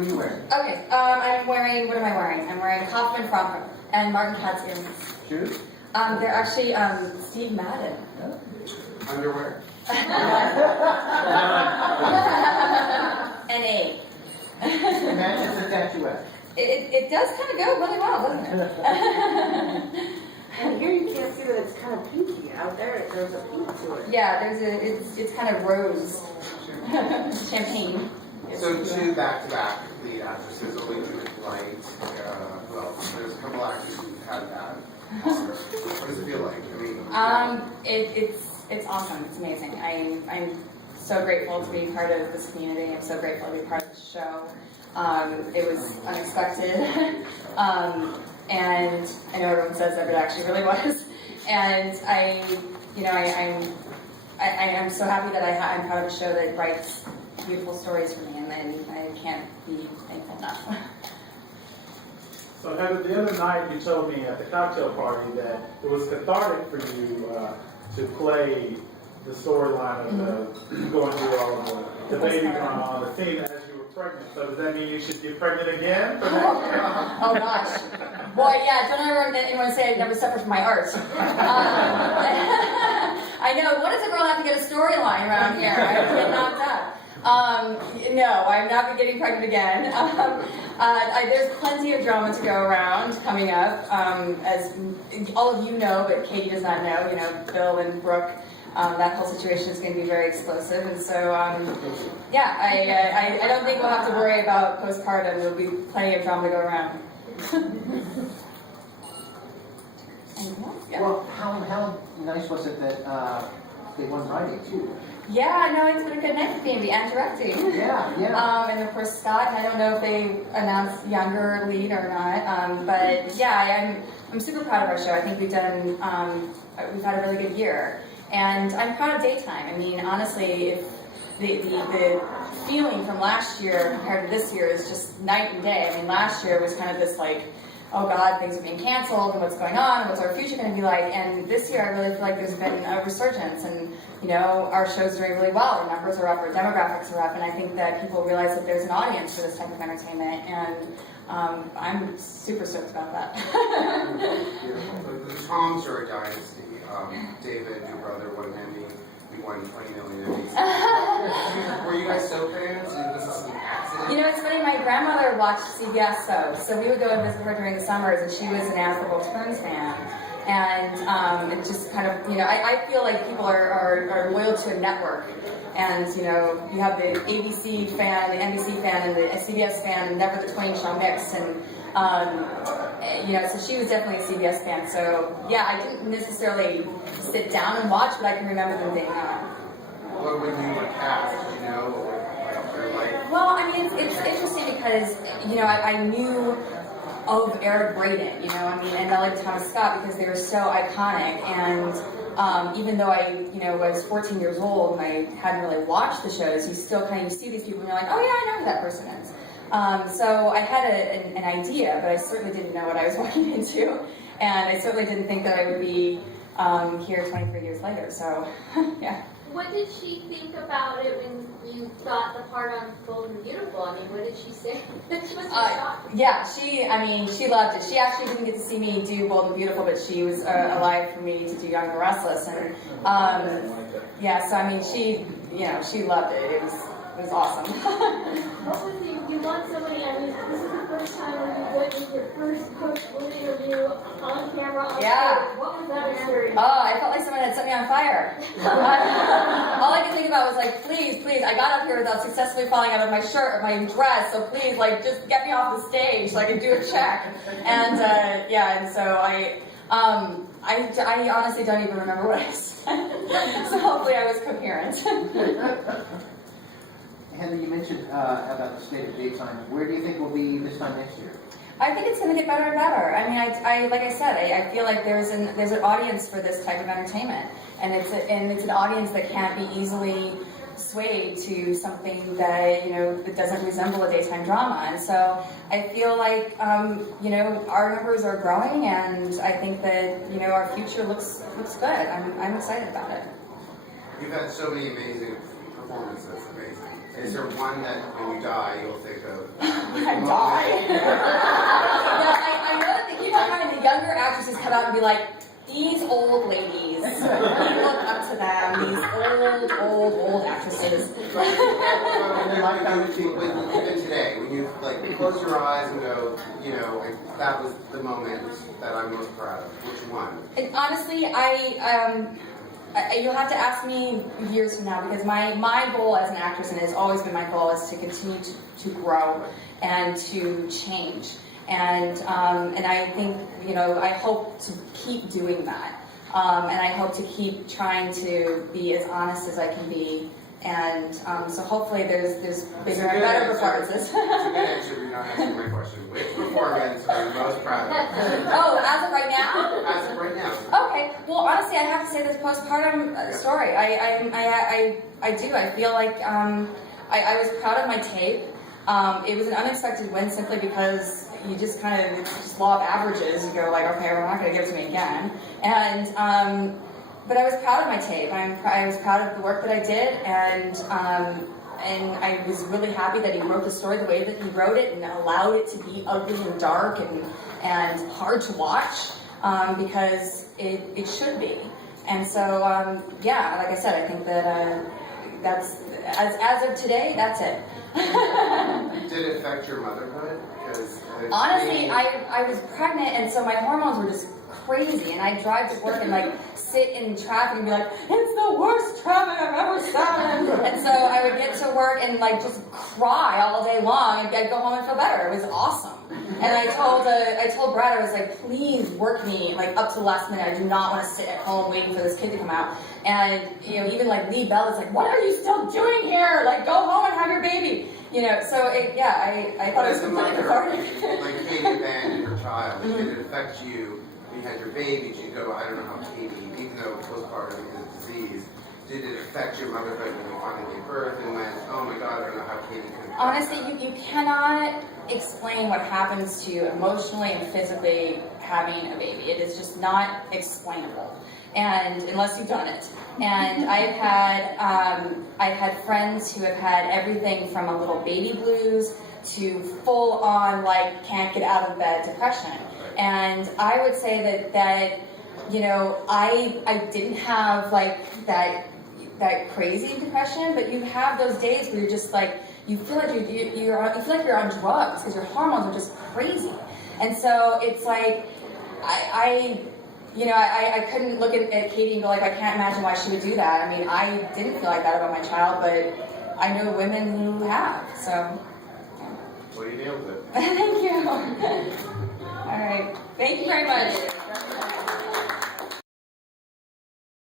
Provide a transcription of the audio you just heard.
are you wearing? Okay, I'm wearing, what am I wearing? I'm wearing Kaufman Franco and Martin Katz earrings. Shoes? They're actually Steve Madden. Underwear? NA. And that is a statuette. It does kind of go really well, doesn't it? And here you can't see that it's kind of pinky. Out there, there's a pink to it. Yeah, it's kind of rose. Champagne. So two back-to-back lead actresses, only two light. Well, there's a couple actors who've had that honor. What does it feel like? I mean, It's awesome. It's amazing. I'm so grateful to be part of this community. I'm so grateful to be part of the show. It was unexpected, and I know everyone says that, but it actually really was. And I'm so happy that I'm part of a show that writes beautiful stories for me, and I can't be thankful enough. So Heather, the other night you told me at the cocktail party that it was cathartic for you to play the storyline of going through all of the baby drama on the scene as you were pregnant. So does that mean you should get pregnant again? Oh gosh. Boy, yeah, don't ever anyone say I never suffered from my art. I know, what does a girl have to get a storyline around here? I get knocked up. No, I'm not getting pregnant again. There's plenty of drama to go around coming up. As all of you know, but Katie does not know, Bill and Brooke, that whole situation is going to be very explosive. And so, yeah, I don't think we'll have to worry about postpartum. There'll be plenty of drama to go around. Yeah. Well, how nice was it that they won writing too? Yeah, no, it's been a good night for me and directing. Yeah. And of course Scott. I don't know if they announced younger lead or not, but yeah, I'm super proud of our show. I think we've had a really good year, and I'm proud of Daytime. I mean, honestly, if the feeling from last year compared to this year is just night and day. I mean, last year was kind of this like, oh God, things are being canceled, and what's going on, and what's our future going to be like? And this year, I really feel like there's been a resurgence, and our show's doing really well. Our numbers are up, our demographics are up, and I think that people realize that there's an audience for this type of entertainment, and I'm super stoked about that. the Toms are a dynasty. David, your brother, won an Emmy. We won 20 million Emmys. Were you guys so fans? Was this an accident? It's funny, my grandmother watched CBS so we would go and visit her during the summers, and she was an As the World Turns fan. And it just kind of, I feel like people are loyal to a network. And, you have the ABC fan, the NBC fan, and the CBS fan, and never the twain shall mix. And, so she was definitely a CBS fan. So, yeah, I didn't necessarily sit down and watch, but I can remember them being on. What would you cast, like their life? Well, I mean, it's interesting because, I knew of Eric Braeden, and Nellie Thomas Scott, because they were so iconic. And even though I was 14 years old and I hadn't really watched the shows, you still you see these people and you're like, oh yeah, I know who that person is. So I had an idea, but I certainly didn't know what I was walking into. And I certainly didn't think that I would be here 23 years later, so yeah. What did she think about it when you got the part on Bold and Beautiful? I mean, what did she say? She must be shocked. Yeah, she loved it. She actually didn't get to see me do Bold and Beautiful, but she was alive for me to do Young and Restless. And yeah, so I mean, she loved it. It was awesome. What was it? You won so many Emmys. This is the first time when you did your first coach interview on camera. On stage. What was that experience? Oh, I felt like someone had set me on fire. All I could think about was like, please, I got up here without successfully falling out of my shirt or my dress, so please, just get me off the stage so I can do a check. And and so I honestly don't even remember what I said. So hopefully I was coherent. Heather, you mentioned about the state of Daytime. Where do you think we'll be this time next year? I think it's going to get better and better. I mean, I like I said, I feel like there's an audience for this type of entertainment, and it's an audience that can't be easily swayed to something that that doesn't resemble a daytime drama. And so I feel like our numbers are growing, and I think that our future looks good. I'm excited about it. You've had so many amazing performances. Amazing. Is there one that when you die you'll think of gonna die. No, I know that they keep on having the younger actresses come out and be like, these old ladies, we look up to them, these old actresses. Even today, when you like close your eyes and go, you know, like, that was the moment that I'm most proud of. Which one? And honestly, you'll have to ask me years from now, because my goal as an actress, and it's always been my goal, is to continue to grow and to change. And I think, you know, I hope to keep doing that. And I hope to keep trying to be as honest as I can be. And so hopefully there's bigger and better performances. It's a good answer, you're not asking my question. Which performance are you most proud of? Oh, as of right now? As of right now. Okay. Well, honestly, I have to say this postpartum story. I do. I feel like I was proud of my tape. It was an unexpected win simply because you just kind of, it's just law of averages. You go like, okay, we're not going to give it to me again. And but I was proud of my tape. I was proud of the work that I did, and I was really happy that he wrote the story the way that he wrote it and allowed it to be ugly and dark and hard to watch, because it should be. And so, yeah, like I said, I think that that's, as of today, that's it. Did it affect your motherhood? Because honestly, I was pregnant, and so my hormones were just crazy, and I'd drive to work and like sit in traffic and be like, it's the worst traffic I've ever sat in. And so I would get to work and like just cry all day long, and I'd go home and feel better. It was awesome. And I told Brad, I was like, please work me like up to the last minute. I do not want to sit at home waiting for this kid to come out. And you know, even like Lee Bell is like, what are you still doing here? Like, go home and have your baby. You know, so I thought it was completely cathartic. Like Katie abandoned her child. Did it affect you? You had your baby, you go, I don't know how Katie, even though postpartum is a disease, did it affect your motherhood when you finally gave birth and went, oh my God, I don't know how Katie could have honestly, you cannot explain what happens to you emotionally and physically having a baby. It is just not explainable, and unless you've done it. And I've had friends who have had everything from a little baby blues to full on like can't get out of bed depression. And I would say that you know, I didn't have like that crazy depression, but you have those days where you're just like, you feel like you feel like you're on drugs because your hormones are just crazy. And so it's like I couldn't look at Katie and go like, I can't imagine why she would do that. I mean, I didn't feel like that about my child, but I know women who have. So yeah. Well, you nailed it. Thank you. All right. Thank you very much.